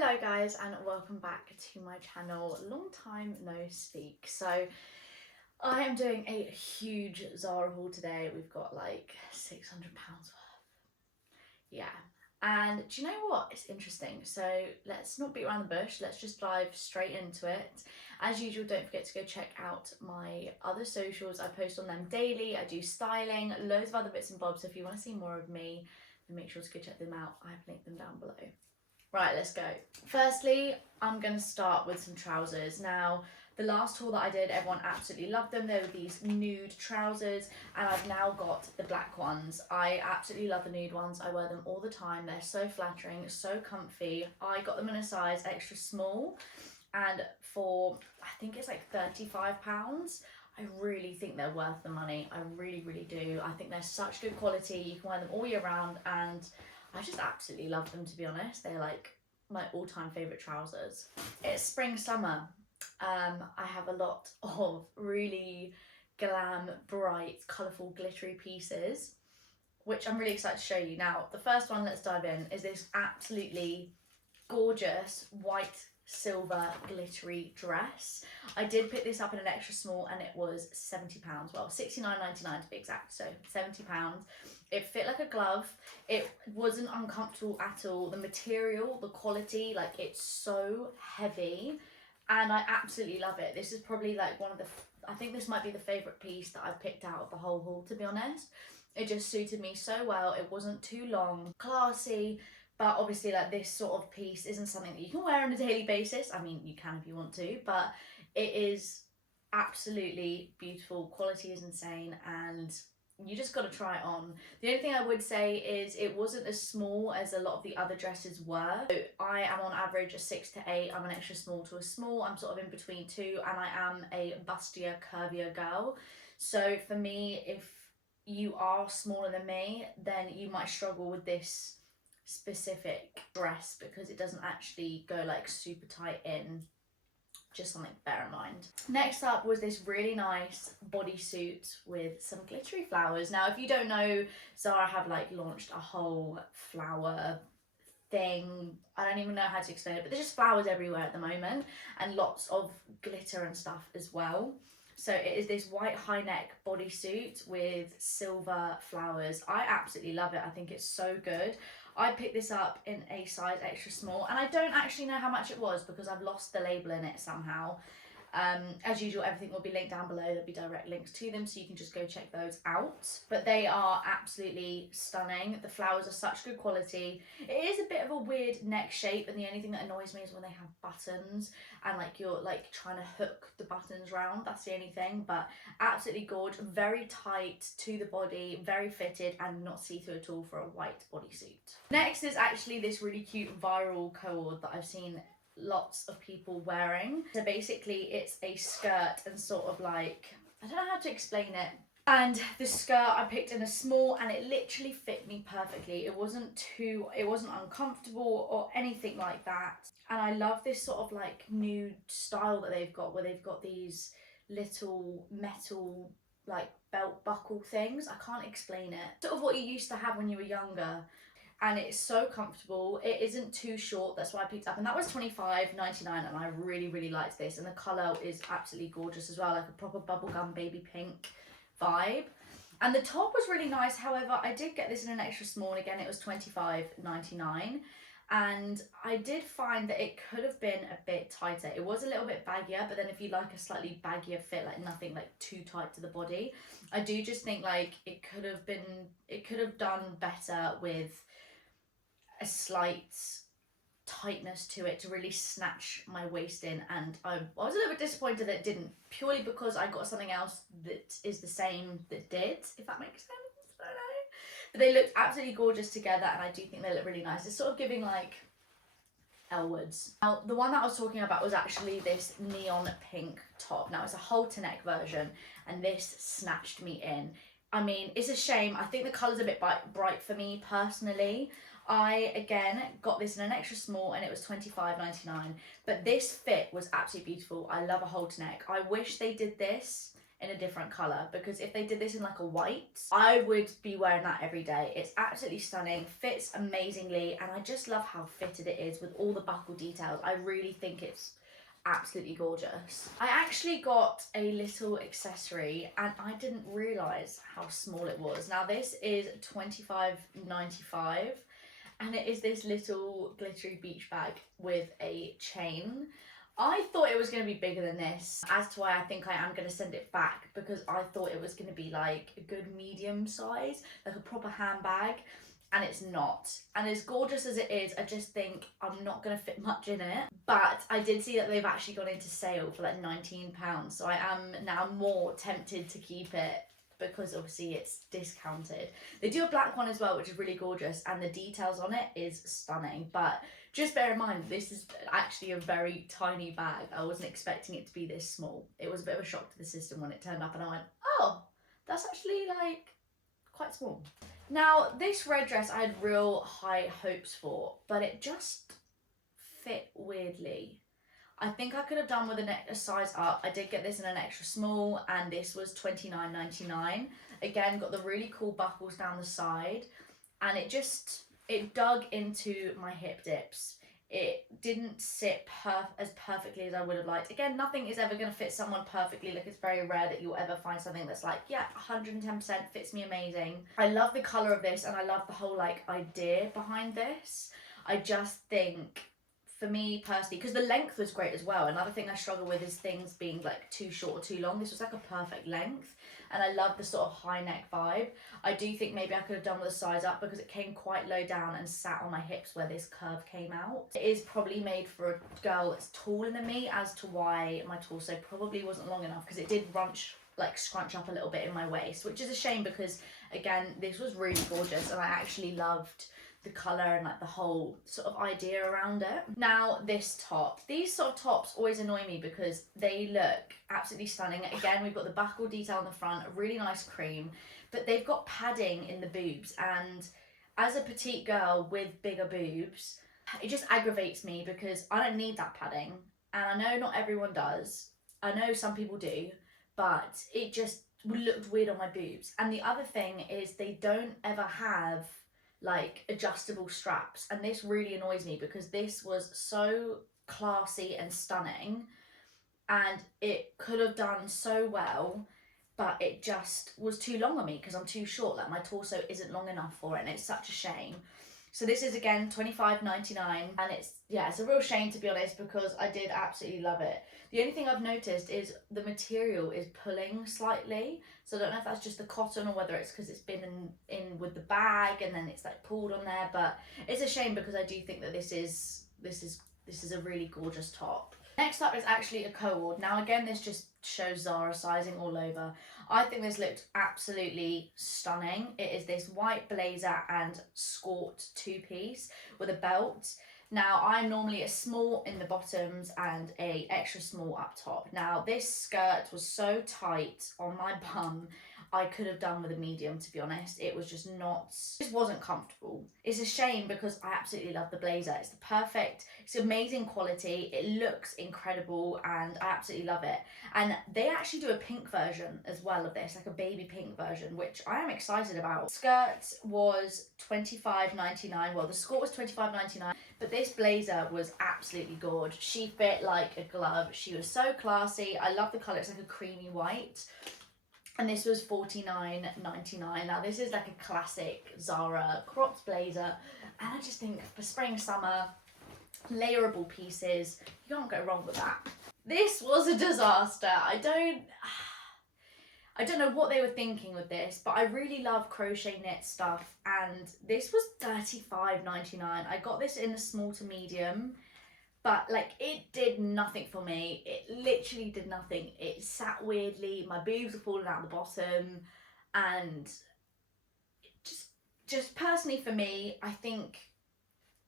Hello guys and welcome back to my channel. Long time no speak. So I am doing a huge Zara haul today. We've got like £600 worth. Yeah. And do you know what? It's interesting. So let's not beat around the bush. Let's just dive straight into it. As usual, don't forget to go check out my other socials. I post on them daily. I do styling, loads of other bits and bobs. So if you want to see more of me, then make sure to go check them out. I've linked them down below. Right, let's go. Firstly, I'm going to start with some trousers. Now, the last haul that I did, everyone absolutely loved them. They were these nude trousers, and I've now got the black ones. I absolutely love the nude ones. I wear them all the time. They're so flattering, so comfy. I got them in a size extra small, and for, I think it's like £35. I really think they're worth the money. I really, really do. I think they're such good quality. You can wear them all year round, and I just absolutely love them, to be honest. They're like my all-time favourite trousers. It's spring, summer. I have a lot of really glam, bright, colourful, glittery pieces, which I'm really excited to show you. Now, the first one, let's dive in, is this absolutely gorgeous white silver glittery dress. I did pick this up in an extra small and it was £70. Well, £69.99 to be exact, so £70. It fit like a glove. It wasn't uncomfortable at all. The material, the quality, like it's so heavy and I absolutely love it. This is probably like one of the, I think this might be the favourite piece that I've picked out of the whole haul, to be honest. It just suited me so well. It wasn't too long, classy, but obviously like this sort of piece isn't something that you can wear on a daily basis. I mean, you can if you want to, but it is absolutely beautiful. Quality is insane and you just got to try it on. The only thing I would say is it wasn't as small as a lot of the other dresses were. So I am on average a 6 to 8. I'm an extra small to a small. I'm sort of in between two, and I am a bustier, curvier girl. So for me, if you are smaller than me, then you might struggle with this specific dress because it doesn't actually go like super tight in. Just something to bear in mind. Next up was this really nice bodysuit with some glittery flowers. Now, if you don't know, Zara have like launched a whole flower thing. I don't even know how to explain it, but there's just flowers everywhere at the moment and lots of glitter and stuff as well. So it is this white high neck bodysuit with silver flowers. I absolutely love it. I think it's so good. I picked this up in a size extra small and I don't actually know how much it was because I've lost the label in it somehow. As usual, everything will be linked down below. There'll be direct links to them so you can just go check those out. But they are absolutely stunning. The flowers are such good quality. It is a bit of a weird neck shape, and the only thing that annoys me is when they have buttons and like you're like trying to hook the buttons round. That's the only thing, but absolutely gorgeous. Very tight to the body, very fitted and not see-through at all for a white bodysuit. Next is actually this really cute viral cord that I've seen lots of people wearing. So basically it's a skirt and sort of like, I don't know how to explain it. And the skirt I picked in a small and it literally fit me perfectly. It wasn't uncomfortable or anything like that. And I love this sort of like nude style that they've got where they've got these little metal like belt buckle things. I can't explain it. Sort of what you used to have when you were younger. And it's so comfortable. It isn't too short, that's why I picked it up, and that was £25.99 and I really, really liked this, and the colour is absolutely gorgeous as well, like a proper bubblegum baby pink vibe. And the top was really nice. However, I did get this in an extra small, and again it was £25.99, and I did find that it could have been a bit tighter. It was a little bit baggier, but then if you like a slightly baggier fit, like nothing like too tight to the body, I do just think like it could have done better with a slight tightness to it to really snatch my waist in, and I was a little bit disappointed that it didn't, purely because I got something else that is the same that did, if that makes sense. I don't know, but they looked absolutely gorgeous together and I do think they look really nice. It's sort of giving like Elwoods. Now the one that I was talking about was actually this neon pink top. Now it's a halter neck version and this snatched me in. I mean, it's a shame. I think the colour's a bit bright for me personally. I, again, got this in an extra small and it was £25.99. But this fit was absolutely beautiful. I love a halter neck. I wish they did this in a different colour, because if they did this in like a white, I would be wearing that every day. It's absolutely stunning, fits amazingly, and I just love how fitted it is with all the buckle details. I really think it's absolutely gorgeous. I actually got a little accessory and I didn't realise how small it was. Now this is $25.95 and it is this little glittery beach bag with a chain. I thought it was going to be bigger than this, as to why I think I am going to send it back, because I thought it was going to be like a good medium size, like a proper handbag, and it's not. And as gorgeous as it is, I just think I'm not going to fit much in it. But I did see that they've actually gone into sale for like £19, so I am now more tempted to keep it, because obviously it's discounted. They do a black one as well, which is really gorgeous, and the details on it is stunning. But just bear in mind, this is actually a very tiny bag. I wasn't expecting it to be this small. It was a bit of a shock to the system when it turned up and I went, oh, that's actually like quite small. Now, this red dress I had real high hopes for, but it just fit weirdly. I think I could have done with a size up. I did get this in an extra small, and this was $29.99. Again, got the really cool buckles down the side, and it dug into my hip dips. It didn't sit as perfectly as I would have liked. Again, nothing is ever going to fit someone perfectly. Like, it's very rare that you'll ever find something that's like, yeah, 110% fits me amazing. I love the colour of this, and I love the whole like idea behind this. I just think, for me personally, because the length was great as well. Another thing I struggle with is things being like too short or too long. This was like a perfect length, and I love the sort of high neck vibe. I do think maybe I could have done with a size up, because it came quite low down and sat on my hips where this curve came out. It is probably made for a girl that's taller than me, as to why my torso probably wasn't long enough, because it did scrunch up a little bit in my waist, which is a shame, because again, this was really gorgeous and I actually loved the colour and like the whole sort of idea around it. Now this top, these sort of tops always annoy me because they look absolutely stunning. Again, we've got the buckle detail on the front, a really nice cream, but they've got padding in the boobs, and as a petite girl with bigger boobs, it just aggravates me because I don't need that padding, and I know not everyone does. I know some people do, but it just looked weird on my boobs. And the other thing is they don't ever have like adjustable straps, and this really annoys me because this was so classy and stunning and it could have done so well, but it just was too long on me because I'm too short. Like, my torso isn't long enough for it, and it's such a shame. So this is again $25.99, and it's a real shame, to be honest, because I did absolutely love it. The only thing I've noticed is the material is pulling slightly, so I don't know if that's just the cotton or whether it's because it's been in with the bag and then it's like pulled on there, but it's a shame because I do think that this is a really gorgeous top. Next up is actually a co-ord. Now again, this just shows Zara sizing all over. I think this looked absolutely stunning. It is this white blazer and scort two-piece with a belt. Now, I'm normally a small in the bottoms and a extra small up top. Now, this skirt was so tight on my bum, I could have done with a medium, to be honest. It was just wasn't comfortable. It's a shame because I absolutely love the blazer. It's it's amazing quality. It looks incredible and I absolutely love it. And they actually do a pink version as well of this, like a baby pink version, which I am excited about. Skirt was $25.99. Well, the skirt was $25.99, but this blazer was absolutely gorgeous. She fit like a glove. She was so classy. I love the colour. It's like a creamy white. And this was $49.99. Now this is like a classic Zara cropped blazer, and I just think for spring, summer, layerable pieces, you can't go wrong with that. This was a disaster. I don't know what they were thinking with this, but I really love crochet knit stuff, and this was $35.99. I got this in a small to medium, but like, it did nothing for me. It literally did nothing. It sat weirdly, my boobs were falling out the bottom, and just personally for me, I think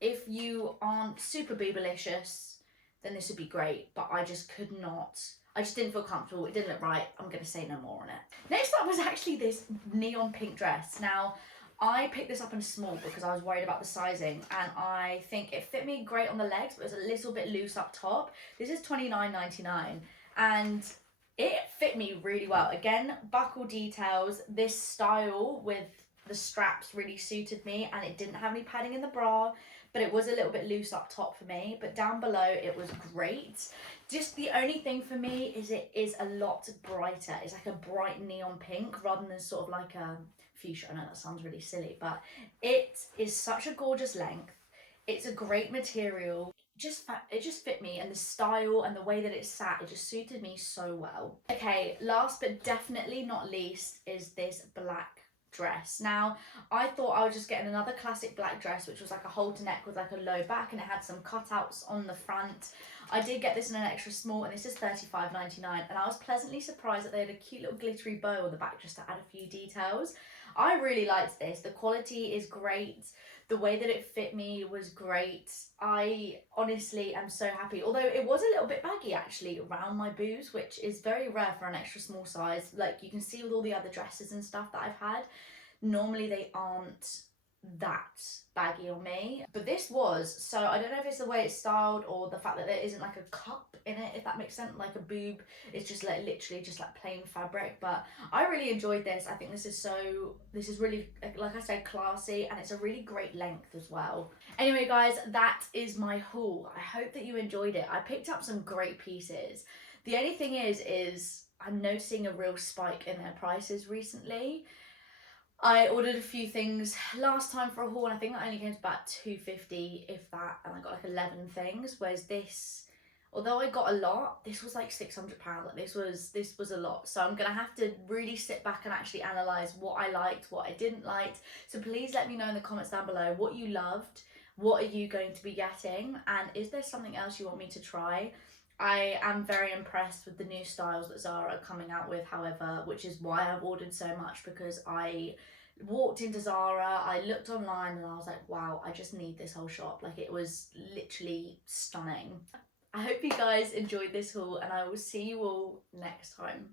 if you aren't super boobylicious, then this would be great, but I just didn't feel comfortable. It didn't look right. I'm going to say no more on it. Next up was actually this neon pink dress. Now, I picked this up in small because I was worried about the sizing, and I think it fit me great on the legs, but it was a little bit loose up top. This is $29.99, and It fit me really well. Again, buckle details. This style with the straps really suited me, and it didn't have any padding in the bra, but it was a little bit loose up top for me. But down below, it was great. Just the only thing for me is it is a lot brighter. It's like a bright neon pink rather than sort of like a fuchsia. I know that sounds really silly, but it is such a gorgeous length. It's a great material. It just fit me, and the style and the way that it sat, it just suited me so well. Okay, last but definitely not least is this black dress. Now, I thought I was just getting another classic black dress, which was like a halter neck with like a low back, and it had some cutouts on the front. I did get this in an extra small, and this is £35.99, and I was pleasantly surprised that they had a cute little glittery bow on the back just to add a few details. I really liked this. The quality is great. The way that it fit me was great. I honestly am so happy. Although it was a little bit baggy actually around my boobs, which is very rare for an extra small size. Like you can see with all the other dresses and stuff that I've had, normally they aren't that baggy on me, but this was. So I don't know if it's the way it's styled or the fact that there isn't like a cup in it, if that makes sense. Like a boob, it's just like literally just like plain fabric. But I really enjoyed this. I think this is really, like I said, classy, and it's a really great length as well. Anyway guys, that is my haul. I hope that you enjoyed it. I picked up some great pieces. The only thing is I'm noticing a real spike in their prices recently. I ordered a few things last time for a haul, and I think that only came to about £2.50, if that, and I got like 11 things. Whereas this, although I got a lot, this was like £600. Like this was a lot. So I'm gonna have to really sit back and actually analyze what I liked, what I didn't like. So please let me know in the comments down below what you loved, what are you going to be getting, and is there something else you want me to try? I am very impressed with the new styles that Zara are coming out with, however, which is why I've ordered so much, because I walked into Zara, I looked online, and I was like, wow, I just need this whole shop. Like, it was literally stunning. I hope you guys enjoyed this haul, and I will see you all next time.